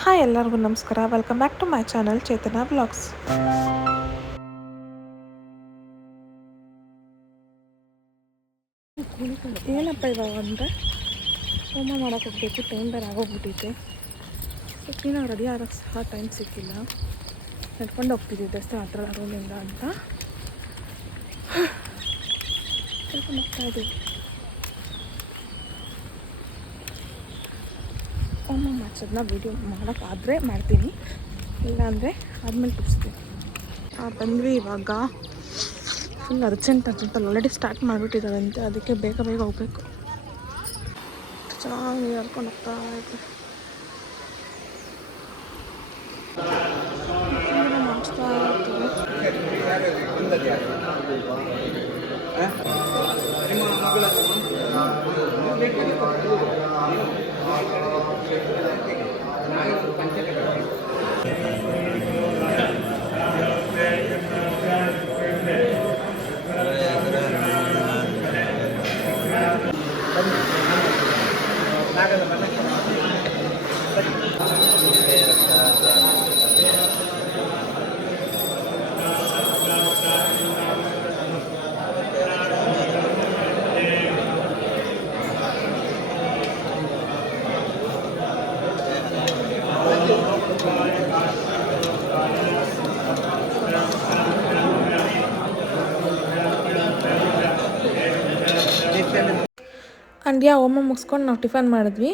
Hi ಎಲ್ಲರಿಗೂ ನಮಸ್ಕಾರ. Welcome back to my channel Chetana blogs. ಏನಪ್ಪ ಇವಾಗ ಅಂದರೆ ಹೋಮ ಮಾಡೋಕೆ ಹೋಗಬೇಕು. ಟೈಮ್ ಬೇರೆ ಆಗೋಗ್ಬಿಟ್ಟಿದೆ. ಸೊ ಕ್ಲೀನಾಗಿ ರೆಡಿ ಆಗೋಕ್ಕೆ ಸಹ ಟೈಮ್ ಸಿಕ್ಕಿಲ್ಲ. ನಡ್ಕೊಂಡು ಹೋಗ್ತಿದ್ದೆ ಅಷ್ಟೇ ಹತ್ರ ರೂಮಿಂದ ಅಂತ ಕರ್ಕೊಂಡು ಹೋಗ್ತಾ ಇದ್ದೀವಿ. ಹೋಮ ಮಾಡಿಸೋದನ್ನ ವೀಡಿಯೋ ಮಾಡೋಕ್ಕಾದರೆ ಮಾಡ್ತೀನಿ, ಇಲ್ಲಾಂದರೆ ಆದಮೇಲೆ ತೋರಿಸ್ತೀನಿ. ಬಂದ್ವಿ ಇವಾಗ. ಫುಲ್ ಅರ್ಜೆಂಟ್ ಆಲ್ರೆಡಿ ಸ್ಟಾರ್ಟ್ ಮಾಡಿಬಿಟ್ಟಿದ್ದಾರಂತೆ, ಅದಕ್ಕೆ ಬೇಗ ಬೇಗ ಹೋಗಬೇಕು. ಚೆನ್ನಾಗಿ ಹರ್ಕೊಂಡು ಹೋಗ್ತಾ ಇದ್ದೆ. ಮಾಡಿಸ್ತಾ ಅಂಡ್ಯಾ ಹೋಮ ಮುಗಿಸ್ಕೊಂಡು ನಾವು ಟಿಫನ್ ಮಾಡಿದ್ವಿ.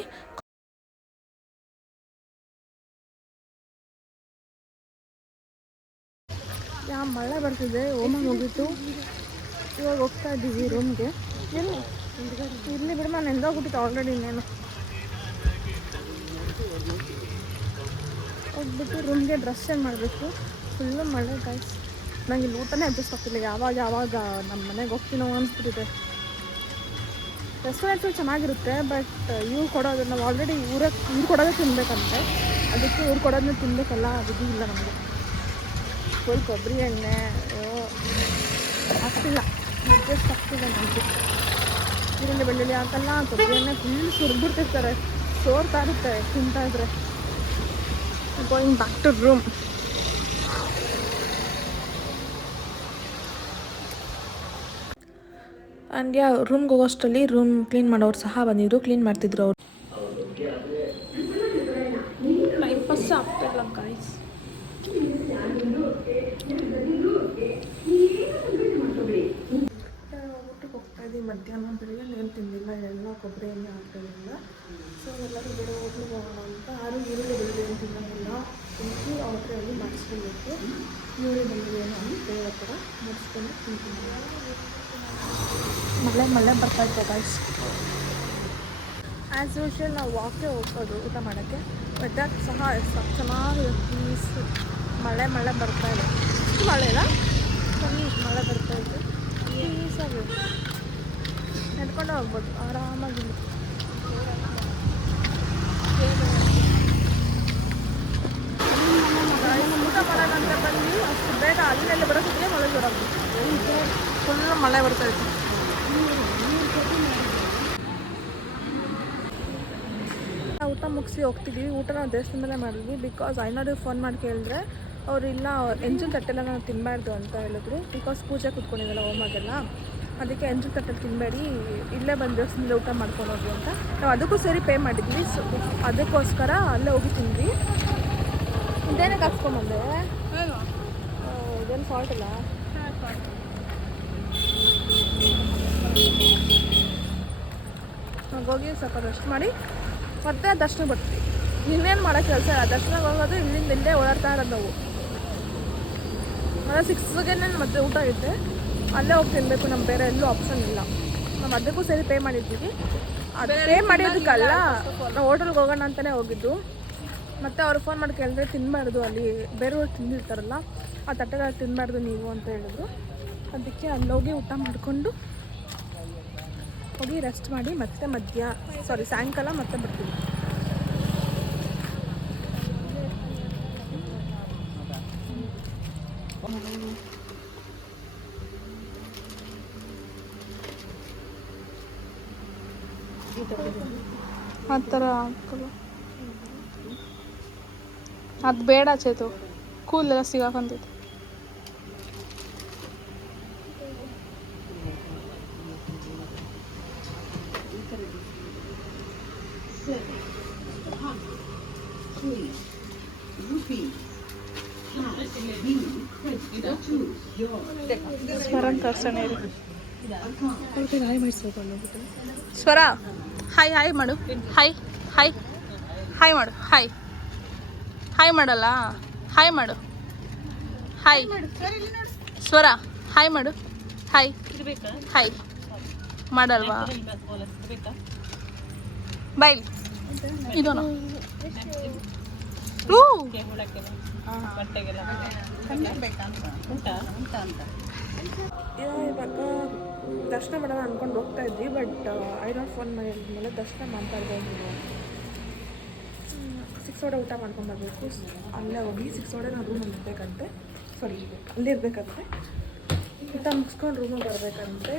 ಮಳೆ ಬರ್ತಿದೆ. ಹೋಮ ಮುಗೀತು, ಇವಾಗ ಹೋಗ್ತಾ ಇದ್ದೀವಿ ರೂಮ್ಗೆ. ಇಲ್ಲಿ ಬಿಡಮ್ಮ, ನೆಂದೋಗ್ಬಿಟ್ಟಿತ್ತು ಆಲ್ರೆಡಿ. ಇನ್ನೇನು ಹೋಗ್ಬಿಟ್ಟು ರೂಮ್ಗೆ ಡ್ರೆಸ್ ಚೇಂಜ್ ಮಾಡಬೇಕು. ಫುಲ್ಲು ಮಳೆ ಗೈಸ್. ನಂಗೆ ಇಲ್ಲಿ ಊಟನೇ ಅಡ್ಜಸ್ಟ್ ಆಗ್ತಿಲ್ಲ. ಯಾವಾಗ ನಮ್ಮ ಮನೆಗೆ ಹೋಗ್ತೀನೋ ಅನಿಸ್ಬಿಟ್ಟಿದೆ. ರೆಸ್ಟೋರೆಂಟ್ಸು ಚೆನ್ನಾಗಿರುತ್ತೆ, ಬಟ್ ಇವ್ರು ಕೊಡೋದು ನಾವು ಆಲ್ರೆಡಿ ಇವ್ರು ಕೊಡೋದೇ ತಿನ್ನಬೇಕಂತೆ. ಅದಕ್ಕೆ ಇವ್ರು ಕೊಡೋದನ್ನ ತಿನ್ನಬೇಕಲ್ಲ, ಅದು ಇಲ್ಲ ನಮಗೆ. ಫುಲ್ ಕೊಬ್ಬರಿ ಎಣ್ಣೆ ಆಗ್ತಿಲ್ಲ, ಅಡ್ಜಸ್ಟ್ ಆಗ್ತಿಲ್ಲ ನಮಗೆ. ಈರುಳ್ಳಿ ಬೆಳ್ಳುಳ್ಳಿ ಹಾಕಲ್ಲ, ಕೊಬ್ಬರಿ ಎಣ್ಣೆ ಫುಲ್ ಸುರಿದ್ಬಿಡ್ತಿರ್ತಾರೆ, ಸೋರ್ತಾ ಇರುತ್ತೆ ತಿಂತಾ ಇದ್ರೆ. Going back to room. And ರೂಮ್ಗೆ ಹೋಗೋಷ್ಟರಲ್ಲಿ ರೂಮ್ ಕ್ಲೀನ್ ಮಾಡೋರು ಸಹ ಬಂದಿದ್ರು, ಕ್ಲೀನ್ ಮಾಡ್ತಿದ್ರು ಅವರು. ಟೈಮ್ ಪಾಸ್ ಆಗ್ತಿಲ್ಲ ಗೈಸ್. ಊಟಕ್ಕೆ ಹೋಗ್ತಾ ಇದ್ದೀವಿ. ಮಧ್ಯಾಹ್ನ ಬೆಳಿಗ್ಗೆ ಏನು ತಿಂದಿಲ್ಲ, ಎಲ್ಲ ಕೊಬ್ಬರಿ ಎಣ್ಣೆ ಹಾಕ್ತಿರಲಿಲ್ಲ. ಸೊ ಎಲ್ಲರೂ ಬೇರೆ ಹೋಟ್ಲಿಗೆ ಹೋಗೋಣ ಅಂತ. ಯಾರು ಈರುಳ್ಳಿ ಬೆಳ್ಳುಳ್ಳಿ ಏನು ತಿನ್ನೋಂಗಿಲ್ಲ, ತಿಂದು ಅವ್ರ ಹತ್ರ ಹೋಗಿ ಮಾಡಿಸ್ಕೊಬೇಕು. ಈರುಳ್ಳಿ ಬೆಳ್ಳುಳ್ಳಿ ಏನು ಆಗುತ್ತೆ, ಆ ಥರ ಮಾಡಿಸ್ಕೊಂಡು ತಿಂತೀನಿ. ಮಳೆ ಬರ್ತಾಯಿತ್ತು ಗೈಸ್. ಆ್ಯಸ್ ಯೂಶ್ವಲ್ ನಾವು ವಾಕೆ ಹೋಗೋದು ಊಟ ಮಾಡೋಕ್ಕೆ. ವೆದರ್ ಸಹ ಚೆನ್ನಾಗಿ ಪೀಸ್. ಮಳೆ ಬರ್ತಾಯಿದೆ. ಇಷ್ಟು ಮಳೆ ಇಲ್ಲ, ಕಮ್ಮಿ ಮಳೆ ಬರ್ತಾಯಿತ್ತು. ಪೀಸಾಗಿ ನಡ್ಕೊಂಡು ಹೋಗ್ಬೋದು ಆರಾಮಾಗಿ. ಊಟ ಮಾಡೋಣಂತ ಬಂದು ಅಷ್ಟು ಬೇಗ ಅಲ್ಲೆಲ್ಲ ಬರೋದಿದ್ರೆ ಮಳೆ ಜೋರಾಗ್ಬಿಟ್ಟು ಫುಲ್ ಮಳೆ ಬರ್ತಾಯಿತ್ತು. ಊಟ ಮುಗಿಸಿ ಹೋಗ್ತಿದ್ವಿ. ಊಟ ನಾವು ದೇವಸ್ಥಾನದಲ್ಲೇ ಮಾಡಿದ್ವಿ. ಬಿಕಾಸ್ ಐನೋರಿಗೆ ಫೋನ್ ಮಾಡಿ ಕೇಳಿದ್ರೆ ಅವರು ಇಲ್ಲ, ಎಂಜಿನ್ ತಟ್ಟೆಲ್ಲ ನಾವು ತಿನ್ನಬಾರ್ದು ಅಂತ ಹೇಳಿದ್ರು. ಬಿಕಾಸ್ ಪೂಜೆ ಕೂತ್ಕೊಂಡಿದ್ದಲ್ಲ ಹೋಮಾಗೆಲ್ಲ, ಅದಕ್ಕೆ ಎಂಜಿನ್ ತಟ್ಟೆಲ್ಲಿ ತಿನ್ನಬೇಡಿ, ಇಲ್ಲೇ ಬಂದು ದೇವಸ್ಥಾನದಲ್ಲಿ ಊಟ ಮಾಡ್ಕೊಂಡು ಹೋಗಿ ಅಂತ. ನಾವು ಅದಕ್ಕೂ ಸೇರಿ ಪೇ ಮಾಡಿದ್ವಿ. ಸೊ ಅದಕ್ಕೋಸ್ಕರ ಅಲ್ಲೇ ಹೋಗಿ ತಿಂದ್ವಿ. ಇದೇನಕ್ಕೆ ಹಾಕ್ಸ್ಕೊಂಬಂದೆ? ಇದೇನು ಫಾಲ್ಟ್ ಇಲ್ಲ. ಹೋಗಿ ಸ್ವಲ್ಪ ರೆಸ್ಟ್ ಮಾಡಿ ಮತ್ತೆ ದರ್ಶನ ಬರ್ತೀವಿ. ಇನ್ನೇನು ಮಾಡೋ ಕೆಲಸ ಇಲ್ಲ, ದರ್ಶನಕ್ಕೆ ಹೋಗೋದು. ಇಲ್ಲೇ ಓಡಾಡ್ತಾ ಇರೋದು ನಾವು. ಅದೇ 6ಗೆ ಮತ್ತೆ ಊಟ ಇರುತ್ತೆ, ಅಲ್ಲೇ ಹೋಗಿ ತಿನ್ನಬೇಕು. ನಮ್ಗೆ ಬೇರೆ ಎಲ್ಲೂ ಆಪ್ಷನ್ ಇಲ್ಲ. ನಾವು ಅದಕ್ಕೂ ಸೇರಿ ಪೇ ಮಾಡಿದ್ದೀವಿ. ಅದು ಪೇ ಮಾಡಿದ್ದಕ್ಕಲ್ಲ, ನಾವು ಹೋಟೆಲ್ಗೆ ಹೋಗೋಣ ಅಂತಲೇ ಹೋಗಿದ್ದು. ಮತ್ತು ಅವ್ರು ಫೋನ್ ಮಾಡಿ ಕೇಳಿದ್ರೆ ತಿನ್ನಬಾರ್ದು, ಅಲ್ಲಿ ಬೇರೆಯವ್ರು ತಿಂದಿರ್ತಾರಲ್ಲ, ಆ ತಟ್ಟೆಗಳು ತಿನ್ನಬಾರ್ದು ನೀವು ಅಂತ ಹೇಳಿದ್ರು. ಅದಕ್ಕೆ ಅಲ್ಲೋಗಿ ಊಟ ಮಾಡಿಕೊಂಡು ಹೋಗಿ ರೆಸ್ಟ್ ಮಾಡಿ ಮತ್ತೆ ಸಾಯಂಕಾಲ ಮತ್ತೆ ಬರ್ತೀವಿ. ಆ ಥರ ಆಗ್ತದೆ. ಅದು ಬೇಡ ಚೇತು, ಕೂದಲೆಲ್ಲ ಸಿಗಾಕೊಂತೈತೆ. ಸ್ವರನ್ ಕರ್ಸಣ ಸ್ವರ, ಹಾಯ್ ಹಾಯ್ ಮಾಡು. ಹಾಯ್ ಹಾಯ್ ಹಾಯ್ ಮಾಡು. ಹಾಯ್ ಹಾಯ್ ಮಾಡಲ್ಲ. ಹಾಯ್ ಮಾಡು. ಹಾಯ್ ಸ್ವರ, ಹಾಯ್ ಮಾಡು. ಹಾಯ್ ಹಾಯ್ ಮಾಡಲ್ವಾ? ಬಾಯ್ ಇದೋನ ಇವಾಗ ದರ್ಶನ ಮಾಡೋಣ ಅಂದ್ಕೊಂಡು ಹೋಗ್ತಾ ಇದ್ವಿ. ಬಟ್ ಐನೋರ್ ಫೋನ್ ಮಾಡಿದ್ಮೇಲೆ ದರ್ಶನ ಮಾಡ್ತಾ ಇದ್ದೀವಿ. 6 ಹೊಡೆ ಊಟ ಮಾಡ್ಕೊಂಬರ್ಬೇಕು. ಅಲ್ಲೇ ಹೋಗಿ 6 ಹೊಡೆ ನಾವು ರೂಮಲ್ಲಿ ಇರಬೇಕಂತೆ. ಸಾರಿ, ಅಲ್ಲೇ ಇರಬೇಕಂತೆ. ಊಟ ಮುಗಿಸ್ಕೊಂಡು ರೂಮಿಗೆ ಬರಬೇಕಂತೆ.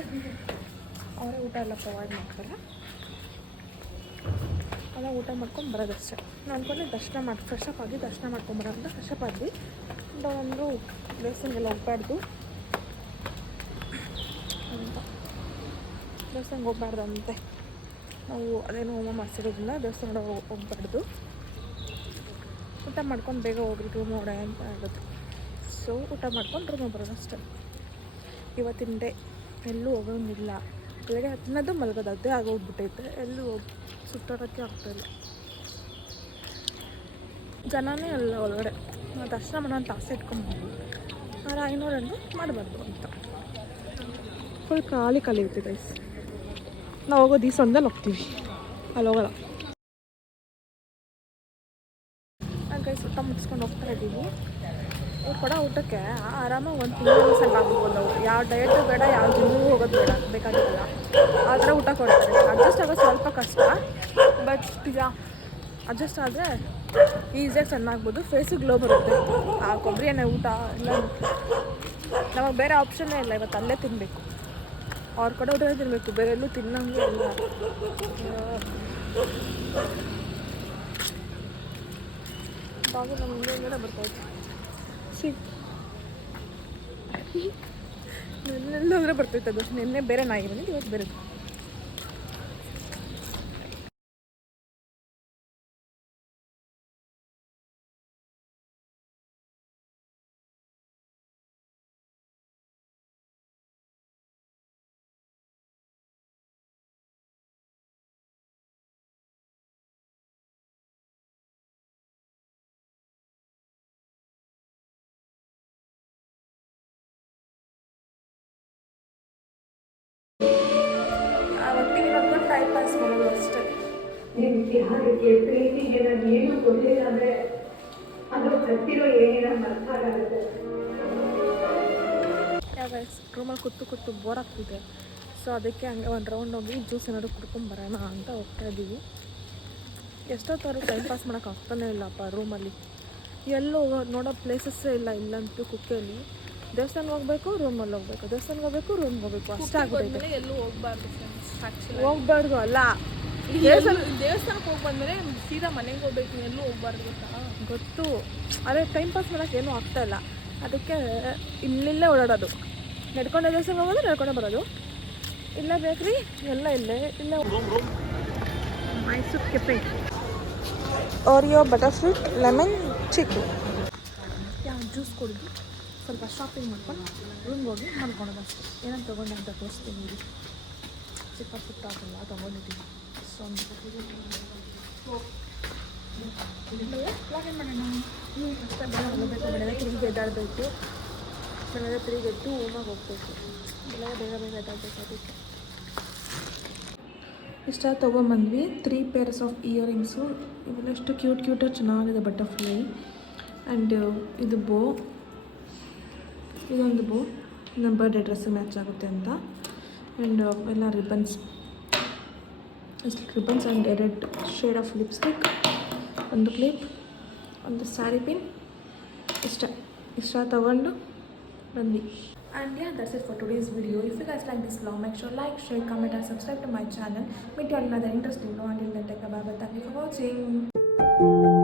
ಅವರೇ ಊಟ ಎಲ್ಲ ಪ್ರೊವೈಡ್ ಮಾಡ್ತಾರೆ. ಅಲ್ಲ ಊಟ ಮಾಡ್ಕೊಂಡು ಬರೋದಷ್ಟೇ. ನಾನು ಅಂದ್ಕೊಂಡೆ ದರ್ಶನ ಮಾಡಿ ಫ್ರೆಶಪ್ ಆಗಿ ದರ್ಶನ ಮಾಡ್ಕೊಂಬರೋ ಅಂತ ಫ್ರೆಶಪ್ ಆದ್ವಿ. ಒಂದು ದೇವಸ್ಥಾನಗೆಲ್ಲ ಹೋಗ್ಬಾರ್ದು ಅಂತ, ದೇವಸ್ಥಾನಕ್ಕೆ ಹೋಗ್ಬಾರ್ದಂತೆ. ನಾವು ಅದೇನೋ ಹೋಮ ಮಾಡಿಸಿರೋದ್ರಿಂದ ದೇವಸ್ಥಾನ ಹೋಗ್ಬಾರ್ದು, ಊಟ ಮಾಡ್ಕೊಂಡು ಬೇಗ ಹೋಗ್ರಿ ರೂಮ್ ನೋಡ ಅಂತ ಆಗೋದು. ಸೊ ಊಟ ಮಾಡ್ಕೊಂಡು ರೂಮಿಗೆ ಬರೋದಷ್ಟೇ. ಇವತ್ತಿನ ಡೇ ಎಲ್ಲೂ ಹೋಗೋಂಗಿಲ್ಲ. ಬೆಳಗ್ಗೆ ಹತ್ತಿನದು ಮಲಗೋದು ಅದೇ ಆಗೋಗ್ಬಿಟ್ಟೈತೆ. ಎಲ್ಲೂ ಸುತ್ತಾಡೋಕ್ಕೆ ಆಗ್ತಾಯಿಲ್ಲ. ಜನನೇ ಅಲ್ಲ ಒಳಗಡೆ. ನಾವು ದರ್ಶನ ಮಾಡೋ ಅಂತ ಆಸೆ ಇಟ್ಕೊಂಡ್ಬಂದು ಆದ್ರೆ 500 ಮಾಡಬಾರ್ದು ಅಂತ ಫುಲ್ ಖಾಲಿ ಇರ್ತೀವಿ ಗೈಸ್. ನಾವು ಹೋಗೋದು ಈ ಸಂದಲ್ಲಿ ಹೋಗ್ತೀವಿ, ಅಲ್ಲಿ ಹೋಗೋಲ್ಲ. ಗೈಸ್ ಊಟ ಮುಗಿಸ್ಕೊಂಡು ಹೋಗ್ತಾ ಇದ್ದೀವಿ. ಇವ್ರು ಕೊಡೋ ಊಟಕ್ಕೆ ಆರಾಮಾಗಿ ಒಂದು ತಿಂಗಳು ಸ್ವಲ್ಪ ಆಗ್ಬೋದು. ನಾವು ಯಾವ ಡಯಟು ಬೇಡ, ಯಾವ ಜಿಮ್ಮಿಗೂ ಹೋಗೋದು ಬೇಡ, ಬೇಕಾಗಿಲ್ಲ. ಆ ಥರ ಊಟ ಕೊಡ್ತಾರೆ. ಅಡ್ಜಸ್ಟ್ ಆಗೋದು ಸ್ವಲ್ಪ ಕಷ್ಟ, ಬಟ್ ಅಡ್ಜಸ್ಟ್ ಆದರೆ ಈಸಿಯಾಗಿ ಚೆನ್ನಾಗ್ಬೋದು. ಫೇಸಿಗೆ ಗ್ಲೋ ಬರುತ್ತೆ. ಆ ಕೊಬ್ಬರಿ ಎಣ್ಣೆ ಊಟ ಎಲ್ಲ ನಮಗೆ ಬೇರೆ ಆಪ್ಷನ್ನೇ ಇಲ್ಲ. ಇವತ್ತು ಅಲ್ಲೇ ತಿನ್ನಬೇಕು. ಅವ್ರ ಕಡೆ ಊಟನೇ ತಿನ್ನಬೇಕು, ಬೇರೆ ಎಲ್ಲೂ ತಿನ್ನೋಂಗೆ ಇಲ್ಲ. ಬಾಬು ನಮಗೆ ಹಿಂದೆ ಬರ್ತಾಯಿತ್ತು. ನೆನ್ನೆಲ್ಲೋದ್ರೆ ಬರ್ತೈತೆ ಅದು. ನಿನ್ನೆ ಬೇರೆ ನಾಯಿ ಬಂದಿದ್ದು, ಇವತ್ತು ಬೇರೆ. ಒಟ್ಟಿಗೆ ನೋಡ್ಕೊಂಡು ಟೈಮ್ ಪಾಸ್ ಮಾಡೋದು ಅಷ್ಟೇ. ನಿಮ್ಮ ತ್ಯಾಗಕ್ಕೆ ಪ್ರೀತಿಗೆ ನಾನು ಏನು ಕೊಡಲಿಲ್ಲ ಅಂದರೆ ಅದು ಪ್ರತಿರೋ ಏನಿಲ್ಲ ಅರ್ಥ ಆಗುತ್ತೆ. ಯಾವಾಗ ರೂಮಲ್ಲಿ ಕೂತು ಬೋರ್ ಆಗ್ತಿದೆ. ಸೊ ಅದಕ್ಕೆ ಹಂಗೆ ಒಂದು ರೌಂಡ್ ಹೋಗಿ ಜ್ಯೂಸ್ ಏನಾದ್ರು ಕುಡ್ಕೊಂಬರೋಣ ಅಂತ ಹೋಗ್ತಾ ಇದ್ದೀವಿ. ಎಷ್ಟೊತ್ತಾದ್ರು ಟೈಮ್ ಪಾಸ್ ಮಾಡೋಕೆ ಆಗ್ತಾನೆ ಇಲ್ಲಪ್ಪ ರೂಮಲ್ಲಿ. ಎಲ್ಲೂ ನೋಡೋ ಪ್ಲೇಸಸ್ಸೇ ಇಲ್ಲ. ಇಲ್ಲಂತೂ ಕುಕ್ಕೆಯಲ್ಲಿ ದೇವಸ್ಥಾನಕ್ಕೆ ಹೋಗ್ಬೇಕು, ರೂಮಲ್ಲಿ ಹೋಗ್ಬೇಕು, ದೇವಸ್ಥಾನಕ್ಕೆ ಹೋಗ್ಬೇಕು, ರೂಮ್ಗೆ ಹೋಗ್ಬೇಕು, ಅಷ್ಟೇ ಆಗ್ಬಿಟ್ಟೈತೆ. ಎಲ್ಲೂ ಹೋಗ್ಬಾರ್ದು ಫ್ರೆಂಡ್ಸ್. ಹೋಗ್ಬಾರ್ದು ಅಲ್ಲ, ದೇವಸ್ಥಾನಕ್ಕೆ ಹೋಗಿ ಬಂದಮೇಲೆ ಸೀದಾ ಮನೆಗೆ ಹೋಗ್ಬೇಕು, ಎಲ್ಲೂ ಹೋಗ್ಬಾರ್ದು ಗೊತ್ತಾ? ಗೊತ್ತು. ಅದೇ ಟೈಮ್ ಪಾಸ್ ಮಾಡೋಕ್ಕೆ ಏನೂ ಆಗ್ತಾಯಿಲ್ಲ. ಅದಕ್ಕೆ ಇಲ್ಲೇ ಓಡಾಡೋದು. ನಡ್ಕೊಂಡೆ ದೇವಸ್ಥಾನಕ್ಕೆ ಹೋಗೋದು, ನಡ್ಕೊಂಡೆ ಬರೋದು. ಇಲ್ಲೇ ಬೇಕ್ರಿ ಎಲ್ಲ ಇಲ್ಲೇ Mysore cafe, Oreo, butter fruit, lemon, chikku. Juice ಕುಡಿದು ಸ್ವಲ್ಪ ಶಾಪಿಂಗ್ ಮಾಡ್ಕೊಂಡು ರೂಮ್ಗೆ ಹೋಗಿ ಮಾಡ್ಕೊಳೋದು ಅಷ್ಟೇ. ಏನಂತ ತೊಗೊಂಡೆ ಅಂತ ತೋರಿಸ್ತೀನಿ. ಇಲ್ಲಿ ಚಿಕ್ಕ ಪುಟ್ಟ ಅದೆಲ್ಲ ತೊಗೊಂಡಿದ್ದೀನಿ. ಸೊ ಪ್ಲಾನ್ ಮಾಡೋಣ ಅಷ್ಟೇ. ಬೇಡ ಹೊಲಬೇಕು, ಬೆಳಗ್ಗೆ 3 ಎದ್ದಾಡಬೇಕು. ಬೆಳಗ್ಗೆ 3 ಎದ್ದು ರೂಮಾಗಿ ಹೋಗ್ಬೇಕು. ಬೆಳಗ್ಗೆ ಬೇಗ ಎದ್ದಾಡಬೇಕು. ಅದಕ್ಕೆ ಇಷ್ಟ ತೊಗೊಂಬಂದ್ವಿ. 3 ಪೇರ್ಸ್ ಆಫ್ ಇಯರಿಂಗ್ಸು. ಇವೆಲ್ಲ ಎಷ್ಟು ಕ್ಯೂಟಾಗಿ ಚೆನ್ನಾಗಿದೆ. ಬಟರ್ಫ್ಲೈ ಆ್ಯಂಡ್ ಇದು ಬೋ, ಇದೊಂದು ಬೋ ನಮ್ಮ ಬರ್ಡೇ ಡ್ರೆಸ್ಸಿಗೆ ಮ್ಯಾಚ್ ಆಗುತ್ತೆ ಅಂತ. ಆ್ಯಂಡ್ ಎಲ್ಲ ribbons and 2 shade of lipstick, ಒಂದು ಕ್ಲಿಪ್, ಒಂದು ಸ್ಯಾರಿ ಪಿನ್. ಇಷ್ಟ ತೊಗೊಂಡು ಬಂದ್ವಿ. And yeah, that's it for today's video. If you guys like this vlog, make sure like, share, comment and subscribe to my channel. Meet you on another interesting vlog. Until then, take care, bye bye. Thank you for watching.